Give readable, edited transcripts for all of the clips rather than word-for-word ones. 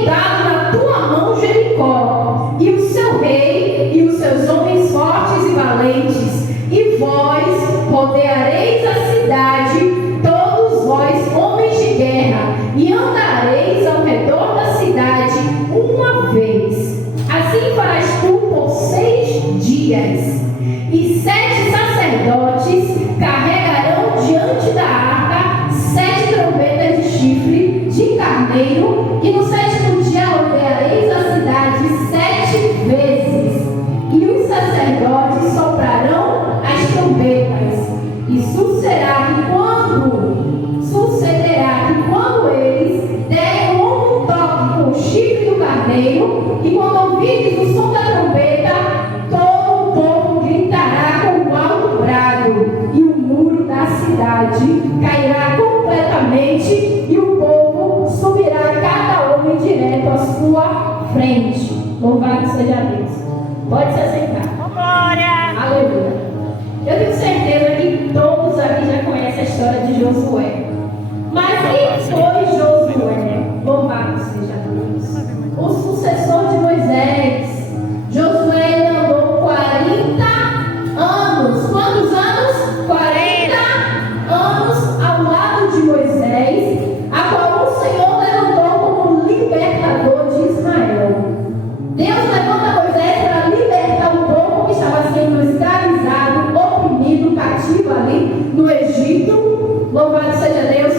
tenho dado na tua mão Jericó, e o seu rei, e os seus homens fortes e valentes, e vós rodeareis a cidade, todos vós, homens de guerra, e andareis ao redor da cidade uma vez. Assim farás tu por 6 dias. E 7 sacerdotes carregarão diante da arca 7 trombetas de chifre de carneiro, e no 7º dia rodeareis a cidade 7 vezes. E os sacerdotes soprarão as trombetas, e sucederá que quando eles derem um toque com o chifre do carneiro, e quando ouvirdes o som da trombeta, todo o povo gritará com um alto brado, e o muro da cidade cairá completamente, e o povo subirá cada homem direto à sua frente. Louvado seja Deus. Pode se assentar. Glória! Aleluia. Eu tenho certeza que todos aqui já conhecem a história de Josué. Mas quem foi Josué? Louvado seja Deus. O sucessor de Moisés. Josué ele andou 40 anos. Quantos anos? 40 anos ao lado de Moisés, a qual o Senhor levantou como libertador de Israel. Deus levanta Moisés para libertar o povo que estava sendo escravizado, oprimido, cativo ali no Egito. Louvado seja Deus.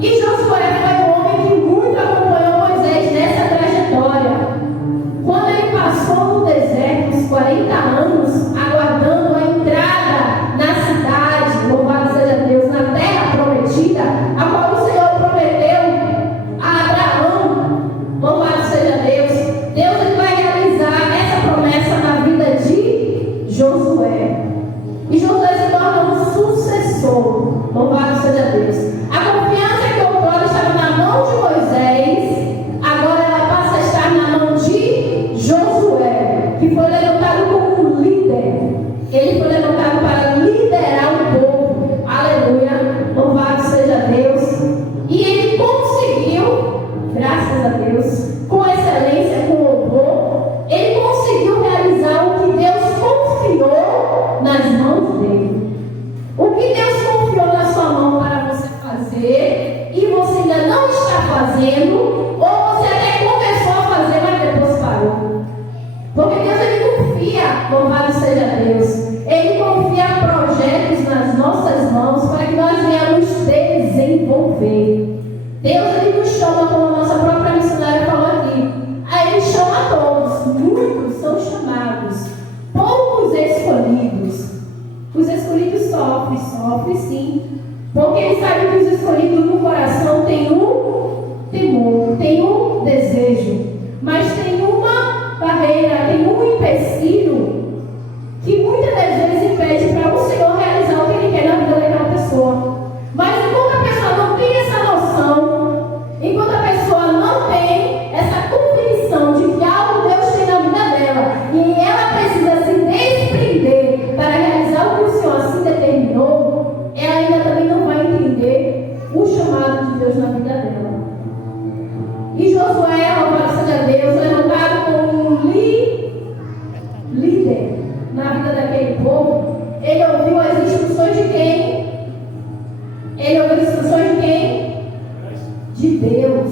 E Josué foi um homem que muito acompanhou Moisés nessa trajetória. Quando ele passou no deserto os 40 anos, aguardando a entrada na cidade, louvado seja Deus, na terra prometida, a qual o Senhor prometeu a Abraão, louvado seja Deus. Deus ele vai realizar essa promessa na vida de Josué. E Josué se torna um sucessor, louvado seja Deus. A confiança que outrora estava na mão de Moisés, agora ela passa a estar na mão de Josué, que foi levantado como líder. Ele foi levantado para liderar o povo. Aleluia, louvado seja Deus. E ele conseguiu, graças a Deus, com excelência, com louvor, ele conseguiu realizar o que Deus confiou nas mãos dele. O que Deus confiou na sua mão para você fazer e você ainda não está fazendo, ou você até começou a fazer, mas depois parou. Porque Deus ele confia, louvado seja Deus. Ele confia projetos nas nossas mãos para que nós venhamos desenvolver. Deus ele nos chama, como a nossa própria missionária falou aqui. Aí ele chama a todos, muitos são chamados, poucos escolhidos. Os escolhidos sofrem sim, porque eles sabem que os escolhidos no coração têm um temor, têm um desejo, mas tem uma barreira, tem um empecilho que muitas das vezes impede para o Senhor realizar o que Ele quer na vida daquela pessoa. Mas enquanto a pessoa não tem essa noção, enquanto a pessoa não tem essa convicção de que algo Deus tem na vida dela e ela precisa se desprender para realizar o que o Senhor assim determinou, ela ainda também não vai entender o chamado de Deus na vida dela. E Josué, louvado seja Deus, levantado como um líder na vida daquele povo, ele ouviu as instruções de quem? Ele ouviu as instruções de quem? De Deus.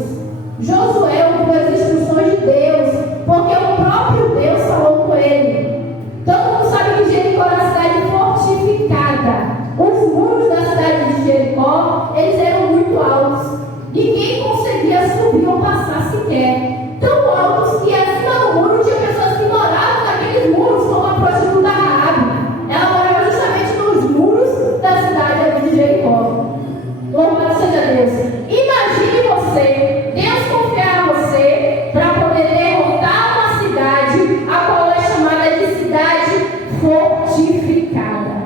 Josué ouviu as instruções de Deus, porque o próprio Deus falou com ele. Todo mundo sabe que Jericó era uma cidade fortificada. Os muros da cidade de Jericó, eles eram muito altos. Ninguém conseguia subir ou passar sequer. Tão altos que acima do muro tinha pessoas que moravam naqueles muros, como a prostituta Raabe. Ela morava justamente nos muros da cidade de Jericó. Louvado seja Deus. Imagine você, Deus confiar a você para poder derrotar uma cidade, a qual é chamada de cidade fortificada.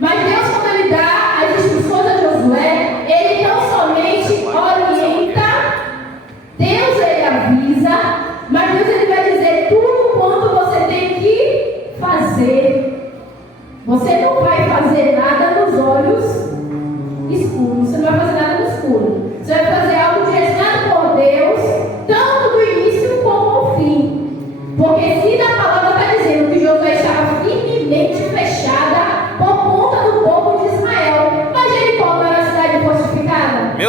Mas Deus, quando Ele dá as instruções a Josué, Ele não somente orienta, Deus ele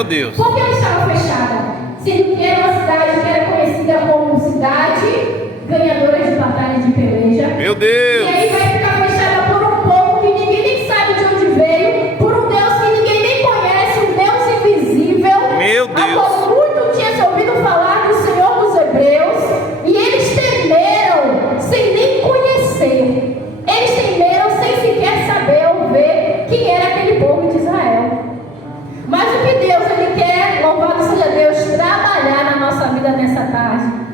Deus. Por que ela estava fechada? Sendo que era uma cidade que era conhecida como cidade ganhadora de batalha de peleja. Meu Deus. E aí vai ficar fechada por um povo que ninguém nem sabe de onde veio, por um Deus que ninguém nem conhece, um Deus invisível. Meu Deus. A qual muito tinha se ouvido falar do Senhor dos Hebreus, e eles temeram sem nem conhecer. Eles temeram sem sequer saber ou ver quem era aquele povo de Israel. Mas o que Deus ele quer, louvado seja Deus, trabalhar na nossa vida nessa tarde.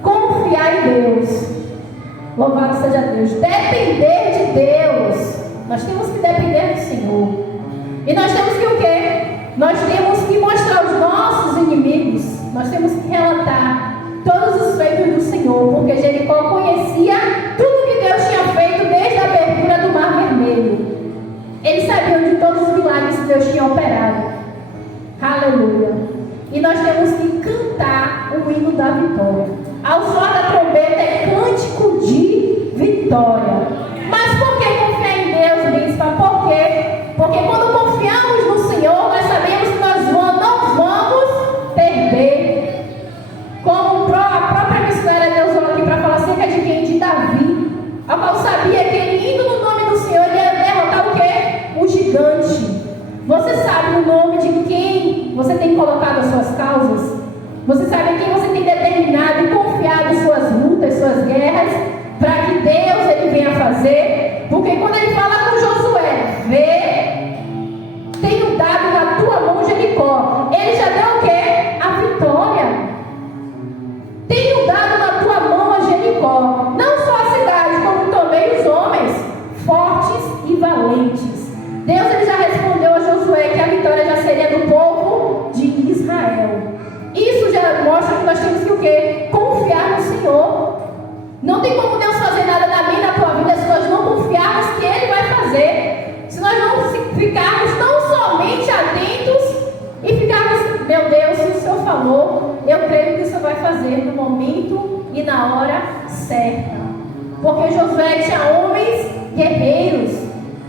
Confiar em Deus. Louvado seja Deus. Depender de Deus. Nós temos que depender do Senhor. E nós temos que o quê? Nós temos que mostrar aos nossos inimigos. Nós temos que relatar todos os feitos do Senhor. Porque Jericó conhecia tudo que Deus tinha feito desde a abertura do Mar Vermelho. Eles sabiam de todos os milagres que Deus tinha operado. Aleluia. E nós temos que cantar o hino da vitória. Ao soar da trombeta é cântico de vitória. Mas por que confiar em Deus, bispa? Por quê? Porque quando confiamos no Senhor, nós sabemos que nós não vamos perder. Como a própria missionária Deus falou aqui para falar acerca de quem? De Davi. A qual sabia que ele indo no nome do Senhor, ele ia derrotar o quê? O gigante. Você sabe o nome de quem você tem colocado as suas causas? Você sabe quem você tem determinado e confiado suas lutas, suas guerras, para que Deus ele venha fazer? Porque quando ele fala com Josué, vê, tenho dado na tua mão Jericó, ele já deu o quê? A vitória. Tenho dado na tua mão a Jericó, não só a cidade, como também os homens, fortes e valentes. Deus ele já respondeu a Josué que a vitória já seria do povo de Israel. Isso já mostra que nós temos que o quê? Confiar no Senhor. Não tem como Deus fazer nada na minha e na tua vida se nós não confiarmos que Ele vai fazer. Se nós não ficarmos tão somente atentos e ficarmos, meu Deus, se o Senhor falou, eu creio que o Senhor vai fazer no momento e na hora certa. Porque Josué tinha homens guerreiros,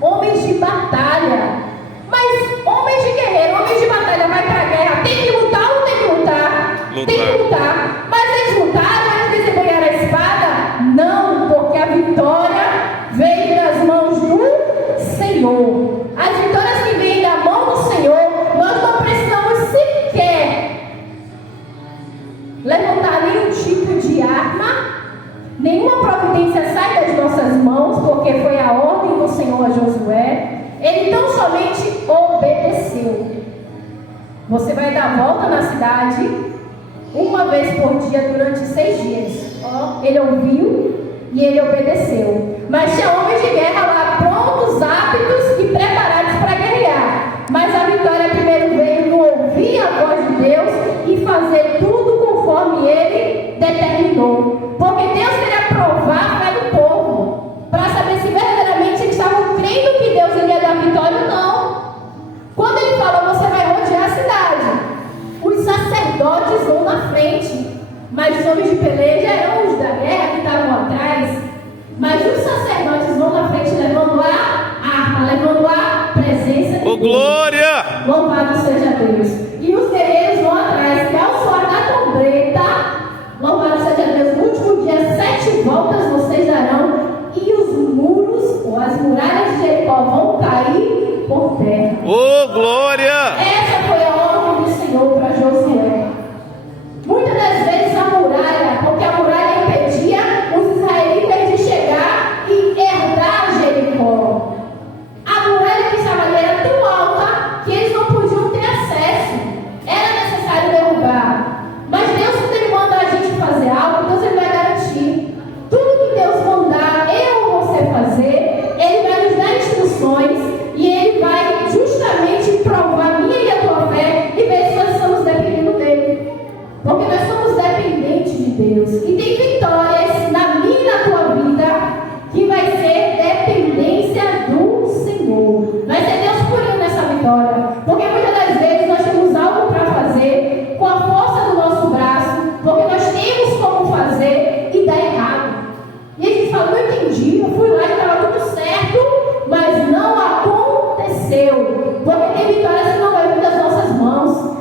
homens de batalha. Mas homens de guerreiro, homens de batalha, vai para a guerra, tem que lutar ou não tem que lutar? Tem que lutar. Mas eles lutaram, eles desembanharam a espada? Não, porque a vitória veio das mãos do Senhor. As vitórias que vêm da mão do Senhor, nós não precisamos sequer levantar nenhum tipo de arma. Nenhuma providência sai das nossas mãos, porque foi a ordem do Senhor a Josué. Ele tão somente obedeceu. Você vai dar volta na cidade uma vez por dia durante 6 dias. Ele ouviu e ele obedeceu. Mas tinha homens de guerra lá prontos, aptos e preparados para guerrear. Mas a vitória primeiro veio no ouvir a voz de Deus e fazer tudo conforme ele determinou. Porque Deus queria provar a fé do povo, para saber se verdadeiramente eles estavam crendo que Deus iria dar vitória ou não. Quando ele falou, você vai rodear a cidade, os sacerdotes vão na frente, mas os homens de peleja eram os da guerra que estavam atrás. Mas os sacerdotes vão na frente levando a arma, levando a presença de Deus. Glória! Louvado seja Deus. E os guerreiros vão atrás, que ao soar da trombeta, louvado seja Deus, no último dia 7 voltas vocês darão, e os muros, ou as muralhas de Jericó vão cair por terra. Oh, glória! Essa foi a ordem do Senhor para Josué. Muitas das vezes a muralha, porque a muralha impedia os israelitas de chegar e herdar Jericó. A muralha que estava ali era tão alta que eles não podiam ter acesso. Era necessário derrubar. Mas Deus, quando Ele manda a gente fazer algo, Deus Ele vai garantir. Tudo que Deus mandar eu ou você fazer, Ele vai nos dar instruções e Ele vai justamente provar a minha e a tua fé e ver se nós estamos dependendo dEle. Porque nós somos dependentes de Deus. E tem vitórias na minha e na tua vida que vai ser dependência do Senhor. Vai ser Deus purinho nessa vitória. Porque muitas das vezes nós temos algo para fazer com a força do nosso braço, porque nós temos como fazer e dá errado. E a gente fala, não entendi, eu fui lá e estava tudo certo, mas não aconteceu. Porque tem vitórias que não vai vir das nossas mãos.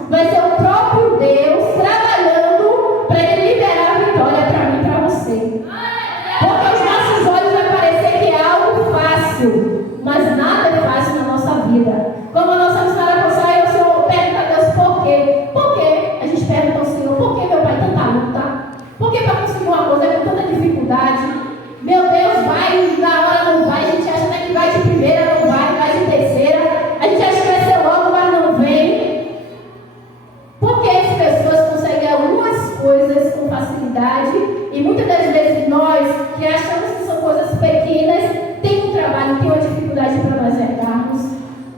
cidade, e muitas das vezes nós, que achamos que são coisas pequenas, tem um trabalho, tem uma dificuldade para nós herdarmos.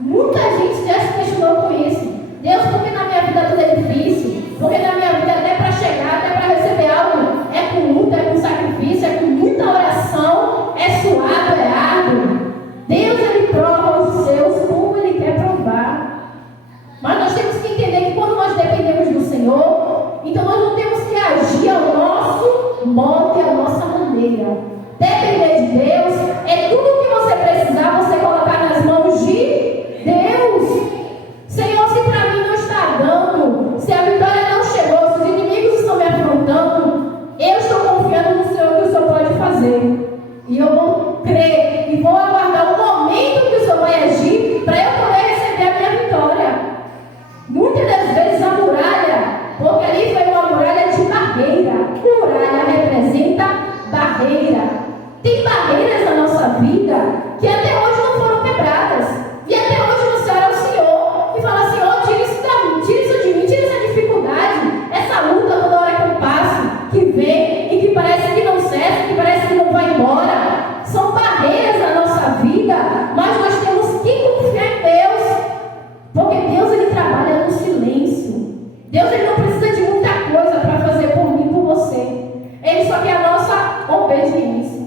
Muita gente já se questionou com isso. Deus, por que na minha vida tudo é difícil? Porque na minha vida até para chegar, até para receber algo, é com luta, é com sacrifício, é com muita oração, é suado, é árduo. Deus, Ele prova os seus como Ele quer provar. Mas nós temos que entender que quando nós dependemos do Senhor, então nós não temos que agir ao nosso modo e à nossa maneira. Depender de Deus é tudo que você precisar, você colocar nas mãos de Deus. Senhor, se para mim não está dando, se a vitória não chegou, se os inimigos estão me afrontando, eu estou confiando no Senhor que o Senhor pode fazer. E eu vou crer e vou aguardar o momento que o Senhor vai agir para eu poder receber a minha vitória. Muitas das vezes a muralha, porque ali foi uma muralha de barreira. Muralha representa barreira. Tem barreiras na nossa vida que até hoje não foram quebradas. E até hoje você ora ao Senhor e fala: Senhor, tira isso de mim, tira essa dificuldade, essa luta toda hora que eu passo, que vem e que parece que não cessa, que parece que não vai embora. São barreiras na nossa vida, mas nós temos que confiar em Deus, porque Deus, Ele trabalha no silêncio. Deus, Ele não precisa de muita coisa para fazer por mim e por você. Ele só quer a nossa obediência.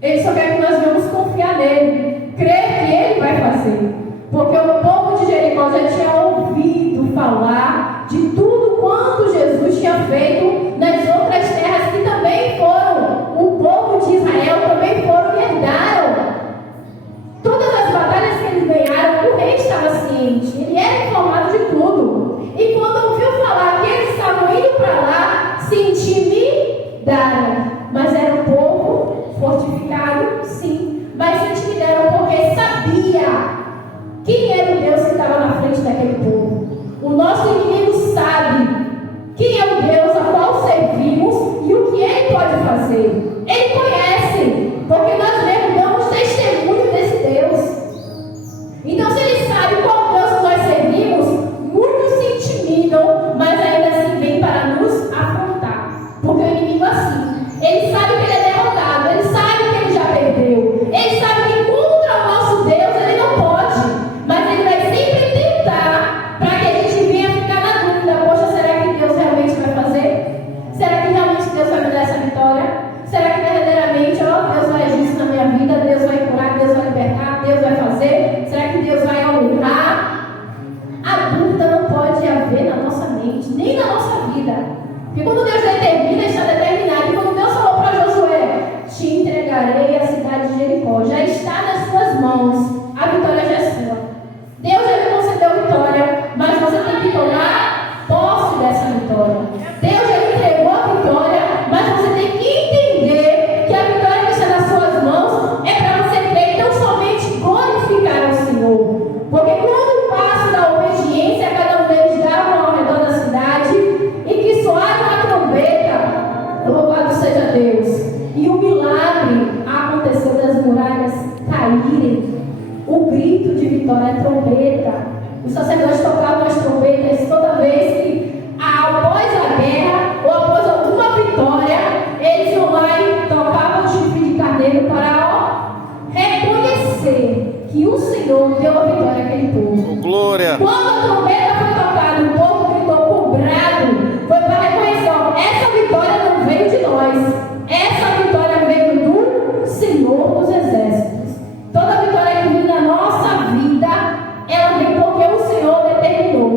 Ele só quer que nós venhamos confiar nele, crer que Ele vai fazer. Porque o povo de Jericó já tinha ouvido falar de tudo quanto Jesus tinha feito nas outras terras que também foram, o povo de Israel também foram e herdaram. Todas as batalhas que eles ganharam, o rei estava ciente, ele era informado de tudo. E quando ouviu falar que eles estavam indo para lá, se intimidaram. Mas era um povo fortificado, sim, mas se intimidaram porque sabia quem era o Deus que estava na frente daquele povo. O nosso inimigo sabe quem é o Deus a qual servimos e o que Ele pode fazer. Ele conhece, porque nós mesmos damos testemunho desse Deus. Então, se Ele sabe qual Deus que nós servimos, muitos se intimidam, mas ainda assim vem para nos afrontar. Porque o inimigo é assim. Ele sabe que ele é derrotado, ele sabe que ele já perdeu, ele sabe que contra o nosso Deus ele não pode, mas ele vai sempre tentar para que a gente venha ficar na dúvida: poxa, será que Deus realmente vai fazer? Será que realmente Deus vai me dar essa vitória? Será que verdadeiramente, Deus vai agir isso na minha vida, Deus vai curar, Deus vai libertar, Deus vai fazer? Será que Deus vai honrar? A dúvida não pode haver na nossa mente, nem na nossa vida. Porque quando Deus determina, está determinado. E quando Deus falou para Josué: te entregarei a cidade de Jericó, já está nas suas mãos, a vitória já é sua. Deus já lhe concedeu vitória, mas você tem que tomar posse dessa vitória. Deus já lhe entregou a vitória, mas você tem que entender que a vitória que está nas suas mãos é para você crer e não somente glorificar o Senhor. Porque quando o passo da obediência, cada um deles davam ao redor da cidade e que soaram a trombeta, louvado seja Deus. E o milagre aconteceu das muralhas caírem. O grito de vitória, a trombeta. Os sacerdotes tocavam as trombetas toda vez que, após a guerra ou após alguma vitória, eles iam lá e tocavam o chifre de carneiro para reconhecer que o Senhor deu a vitória àquele povo. Glória! Quando a trombeta foi tocada, o povo gritou com brado, foi para reconhecer: essa vitória não veio de nós, essa vitória veio do Senhor dos Exércitos. Toda vitória que vem na nossa vida, ela vem porque o Senhor determinou,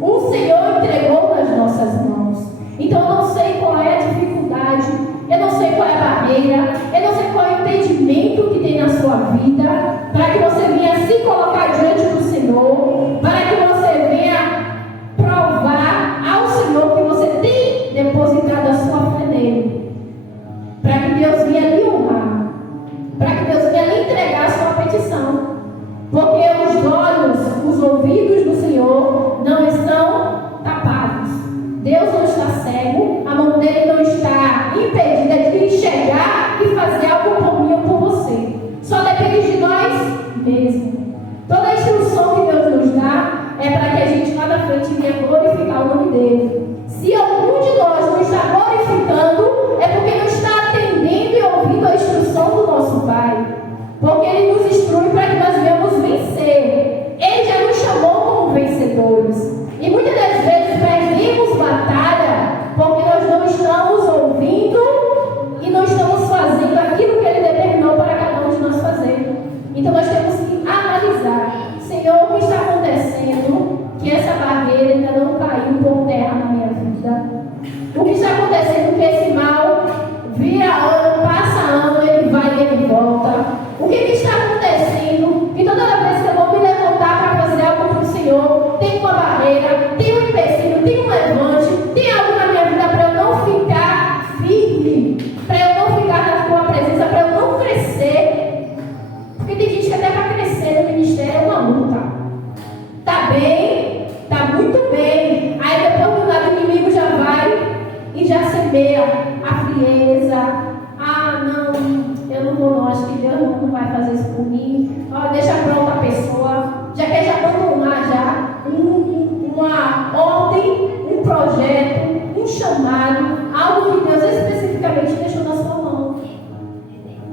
o Senhor entregou nas nossas mãos. Então eu não sei qual é a dificuldade, eu não sei qual é a barreira, eu não sei qual é o impedimento que tem na sua vida, para que você venha se colocar diante do Senhor, para que você venha provar ao Senhor que você tem depositado a sua fé nele, para que Deus venha lhe honrar, para que Deus venha lhe entregar a sua petição. Porque os olhos, os ouvidos do Senhor não estão tapados. Deus não está cego, a mão dele não está impedida de enxergar e fazer algo por mim ou por você. Só depende de nós mesmos. Toda a instrução que Deus nos dá é para que a gente lá na frente venha glorificar o nome dele. Se algum de nós não está glorificando, perceber a frieza. Ah, não, eu não vou, não, acho que Deus não vai fazer isso por mim. Ó, deixa para outra pessoa. Já quer já abandonar já uma ordem, um projeto, um chamado, algo que Deus especificamente deixou na sua mão.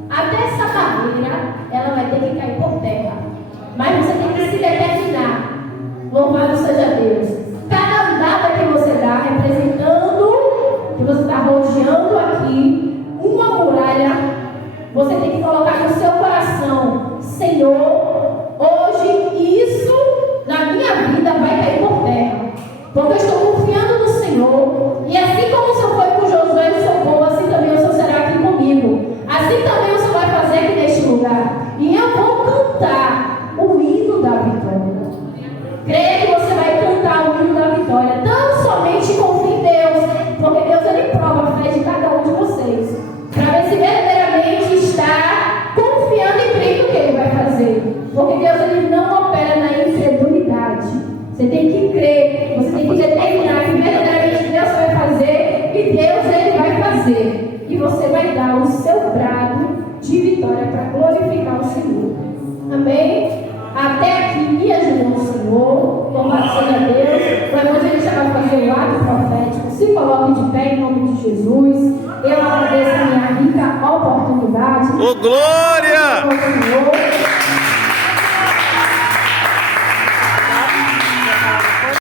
Até essa barreira, ela vai ter que cair por terra. Mas você tem que se determinar. Louvado seja Deus. Cada andada que você dá, representando, que você está rodeando aqui, uma muralha, você tem que colocar no seu coração: Senhor, hoje isso na minha vida vai cair por terra. Porque eu estou confiando no Senhor. E assim como o Senhor foi com Josué e o seu povo, assim também o Senhor será aqui comigo. Assim também o Senhor vai fazer aqui neste lugar. E eu vou cantar o hino da vitória. Creia que você vai cantar o hino da vitória. Não somente confie em Deus, porque Deus ele prova a fé de cada um de vocês, para ver se verdadeiramente está confiando e crendo no que Ele vai fazer. Porque Deus ele não opera na incredulidade. Você tem que crer, você tem que determinar que verdadeiramente Deus vai fazer e Deus ele vai fazer. E você vai dar o seu brado de vitória para glorificar o Senhor. Amém? Até aqui me ajudou o Senhor. Louvado seja Deus. Mas hoje a gente já vai fazer o ato profético. Se coloque de pé em nome de Jesus. Eu agradeço a minha rica oportunidade. Ô, glória! Senhor.